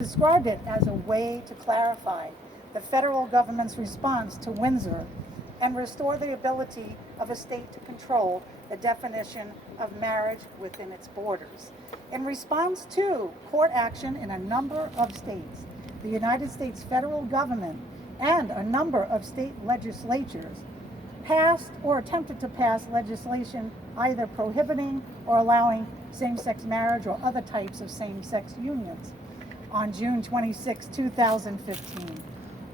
described it as a way to clarify the federal government's response to Windsor and restore the ability of a state to control the definition of marriage within its borders. In response to court action in a number of states, the United States federal government and a number of state legislatures passed or attempted to pass legislation either prohibiting or allowing same-sex marriage or other types of same-sex unions. On June 26, 2015,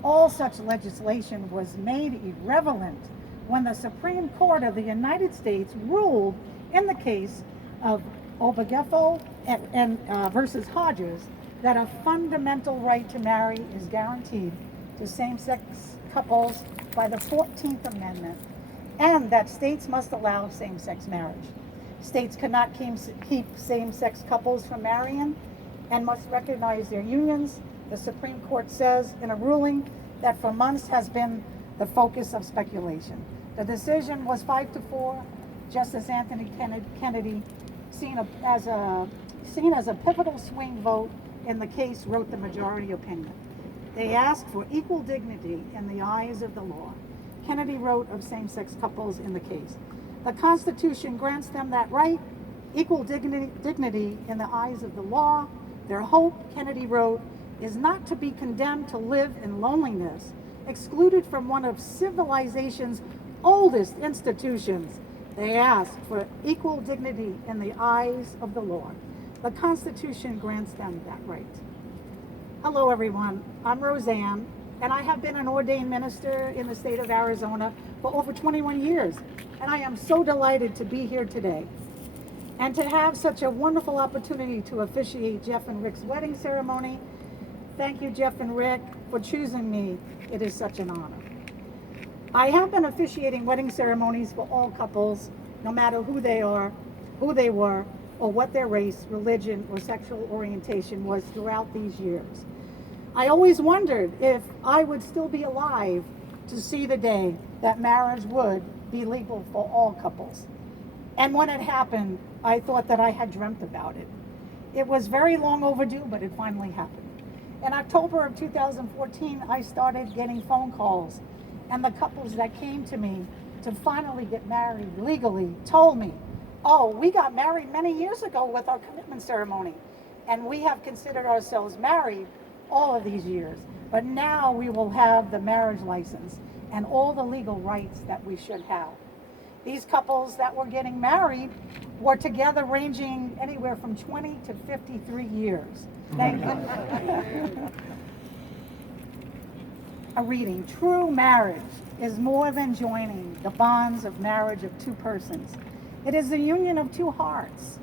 all such legislation was made irrelevant when the Supreme Court of the United States ruled in the case of Obergefell versus Hodges that a fundamental right to marry is guaranteed to same-sex couples by the 14th Amendment, and that states must allow same-sex marriage. States cannot keep same-sex couples from marrying and must recognize their unions. The Supreme Court says in a ruling that for months has been the focus of speculation. The decision was 5-4. Justice Anthony Kennedy, seen as a pivotal swing vote in the case, wrote the majority opinion. They asked for equal dignity in the eyes of the law. Kennedy wrote of same-sex couples in the case. The Constitution grants them that right, equal dignity in the eyes of the law. Their hope, Kennedy wrote, is not to be condemned to live in loneliness, excluded from one of civilization's oldest institutions. They asked for equal dignity in the eyes of the law. The Constitution grants them that right. Hello, everyone. I'm Roseanne, and I have been an ordained minister in the state of Arizona for over 21 years, and I am so delighted to be here today and to have such a wonderful opportunity to officiate Jeff and Rick's wedding ceremony. Thank you, Jeff and Rick, for choosing me. It is such an honor. I have been officiating wedding ceremonies for all couples, no matter who they are, who they were, or what their race, religion, or sexual orientation was throughout these years. I always wondered if I would still be alive to see the day that marriage would be legal for all couples. And when it happened, I thought that I had dreamt about it. It was very long overdue, but it finally happened. In October of 2014, I started getting phone calls, and the couples that came to me to finally get married legally told me, "Oh, we got married many years ago with our commitment ceremony, and we have considered ourselves married all of these years, but now we will have the marriage license and all the legal rights that we should have." These couples that were getting married were together ranging anywhere from 20 to 53 years. Thank you. A reading. True marriage is more than joining the bonds of marriage of two persons. It is the union of two hearts.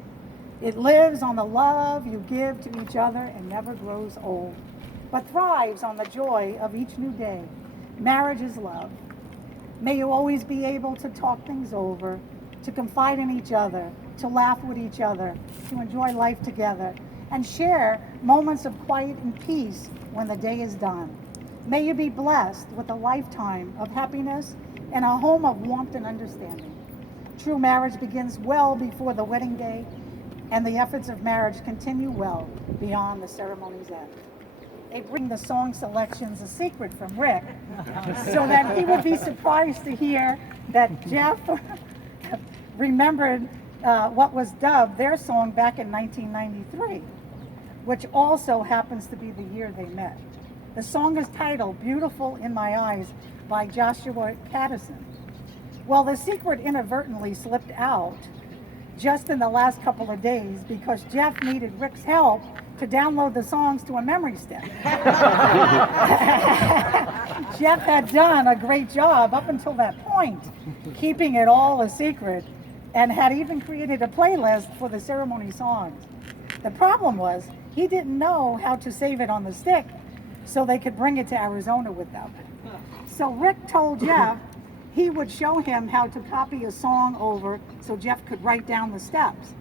It lives on the love you give to each other and never grows old, but thrives on the joy of each new day. Marriage is love. May you always be able to talk things over, to confide in each other, to laugh with each other, to enjoy life together, and share moments of quiet and peace when the day is done. May you be blessed with a lifetime of happiness and a home of warmth and understanding. True marriage begins well before the wedding day, and the efforts of marriage continue well beyond the ceremony's end. They bring the song selections a secret from Rick, so that he would be surprised to hear that Jeff remembered what was dubbed their song back in 1993, which also happens to be the year they met. The song is titled "Beautiful in My Eyes" by Joshua Caddison. Well, the secret inadvertently slipped out just in the last couple of days because Jeff needed Rick's help to download the songs to a memory stick. Jeff had done a great job up until that point, keeping it all a secret, and had even created a playlist for the ceremony songs. The problem was he didn't know how to save it on the stick so they could bring it to Arizona with them. So Rick told Jeff he would show him how to copy a song over so Jeff could write down the steps.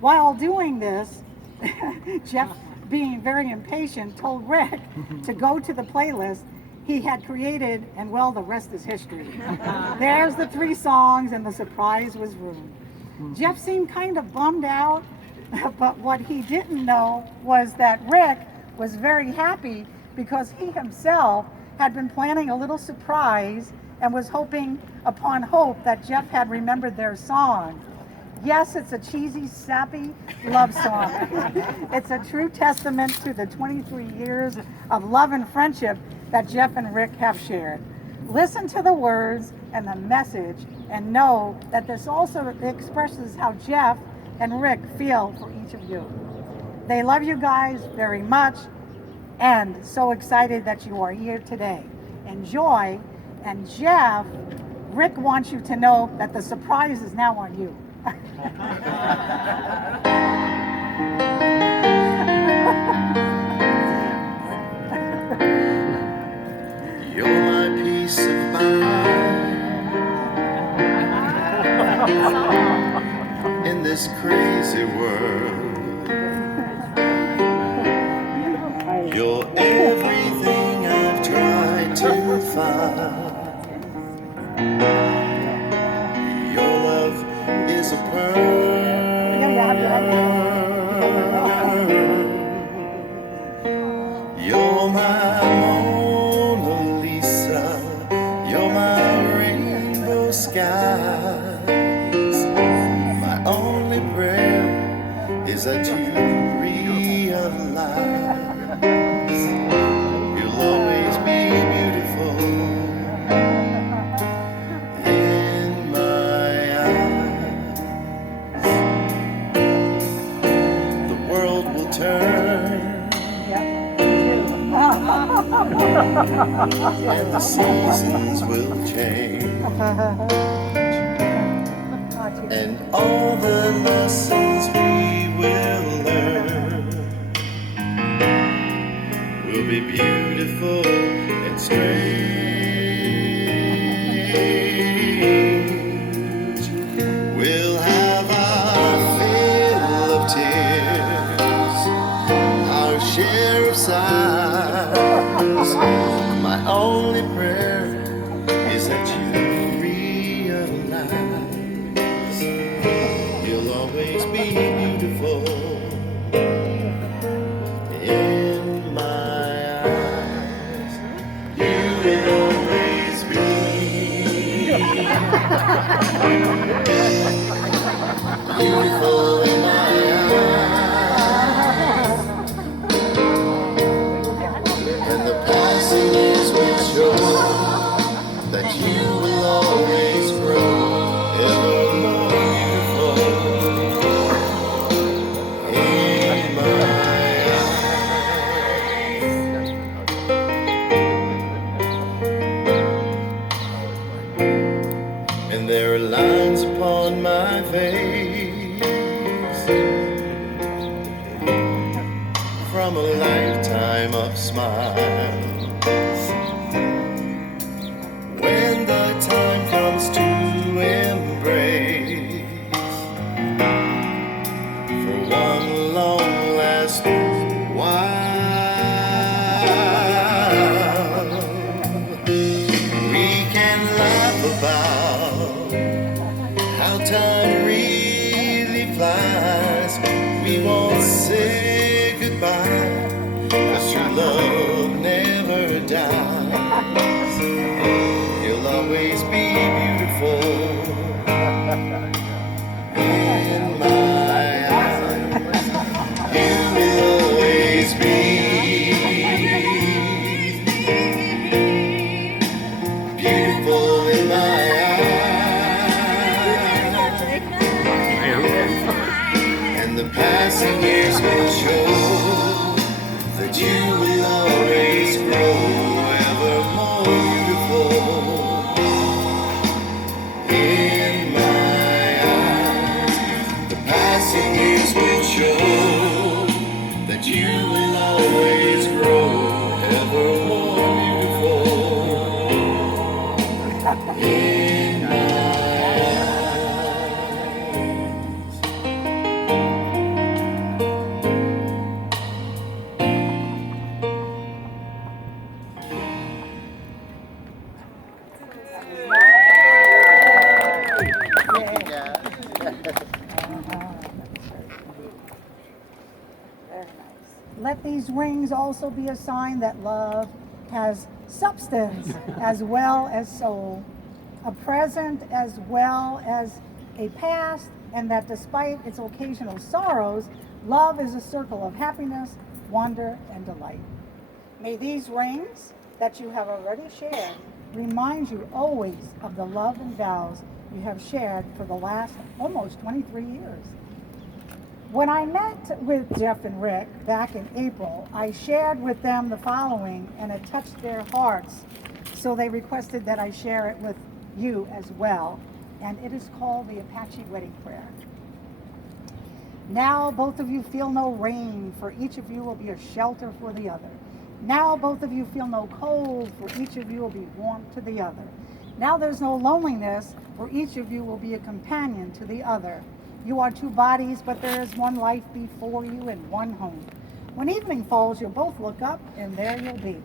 While doing this, Jeff, being very impatient, told Rick to go to the playlist he had created, and well, the rest is history. There's the 3 songs, and the surprise was ruined. Jeff seemed kind of bummed out, but what he didn't know was that Rick was very happy because he himself had been planning a little surprise and was hoping upon hope that Jeff had remembered their song. Yes, it's a cheesy, sappy love song. It's a true testament to the 23 years of love and friendship that Jeff and Rick have shared. Listen to the words and the message and know that this also expresses how Jeff and Rick feel for each of you. They love you guys very much and so excited that you are here today. Enjoy. And Jeff, Rick wants you to know that the surprise is now on you. You're my peace of mind in this crazy world. You're everything I've tried to find. Your love is a pearl. You're my Mona Lisa. You're my rainbow skies. My only prayer is that you realize you'll always be beautiful in my eyes. The world will turn and the seasons will change, and all the lessons we will learn will be beautiful and strange. We'll have our fill of tears, our share of sighs. My only prayer is that you realize you'll always be beautiful in my eyes. You will always be beautiful in my eyes. And the passing years will show that you will always grow ever more beautiful in my eyes. And there are lines upon my face from a lifetime of smiles. When the time comes to embrace for one long last while, we can laugh about how time really flies. We won't say goodbye, 'cause true love never dies. You'll always be beautiful in my eyes. You will always be beautiful in my eyes. And the passing years will show that you will always grow ever more beautiful in my eyes. The passing years will show that you will always grow ever more beautiful in my eyes. these rings also be a sign that love has substance as well as soul, a present as well as a past, and that despite its occasional sorrows, love is a circle of happiness, wonder, and delight. May these rings that you have already shared remind you always of the love and vows you have shared for the last almost 23 years. When I met with Jeff and Rick back in April, I shared with them the following, and it touched their hearts, so they requested that I share it with you as well, and it is called the Apache Wedding Prayer. Now both of you feel no rain, for each of you will be a shelter for the other. Now both of you feel no cold, for each of you will be warmth to the other. Now there's no loneliness, for each of you will be a companion to the other. You are two bodies, but there is one life before you and one home. When evening falls, you'll both look up, and there you'll be.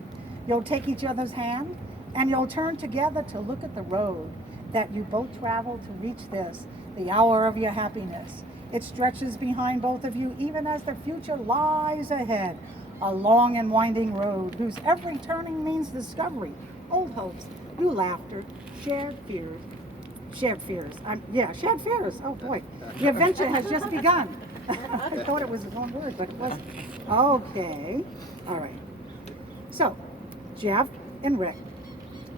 You'll take each other's hand, and you'll turn together to look at the road that you both traveled to reach this, the hour of your happiness. It stretches behind both of you, even as the future lies ahead, a long and winding road whose every turning means discovery, old hopes, new laughter, shared fears. Shared fears. Shared fears. Oh boy, the adventure has just begun. I thought it was one word, but it wasn't. Okay, all right. So, Jeff and Rick,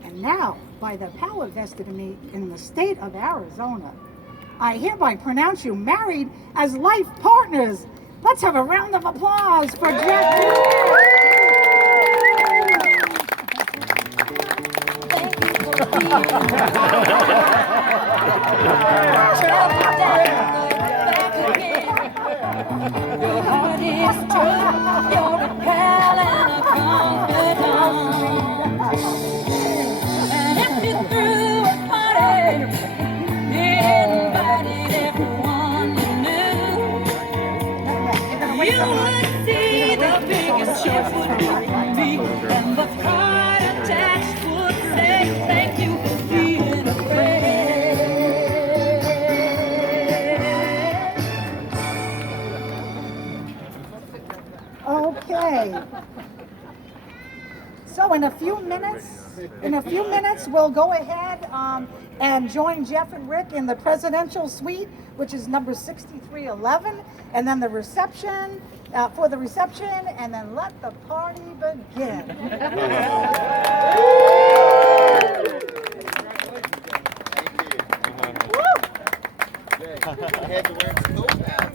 and now, by the power vested in me in the state of Arizona, I hereby pronounce you married as life partners. Let's have a round of applause for Jeff and Your heart is true, you're a pal and a confidant. And if you threw a party, invited everyone you knew, you would see the biggest ship would be, and the card attached would say, thank you for being a friend. Okay. So in a few minutes, we'll go ahead and join Jeff and Rick in the presidential suite, which is number 6311, and then the reception, for the reception, and then let the party begin. I had to wear the coat now.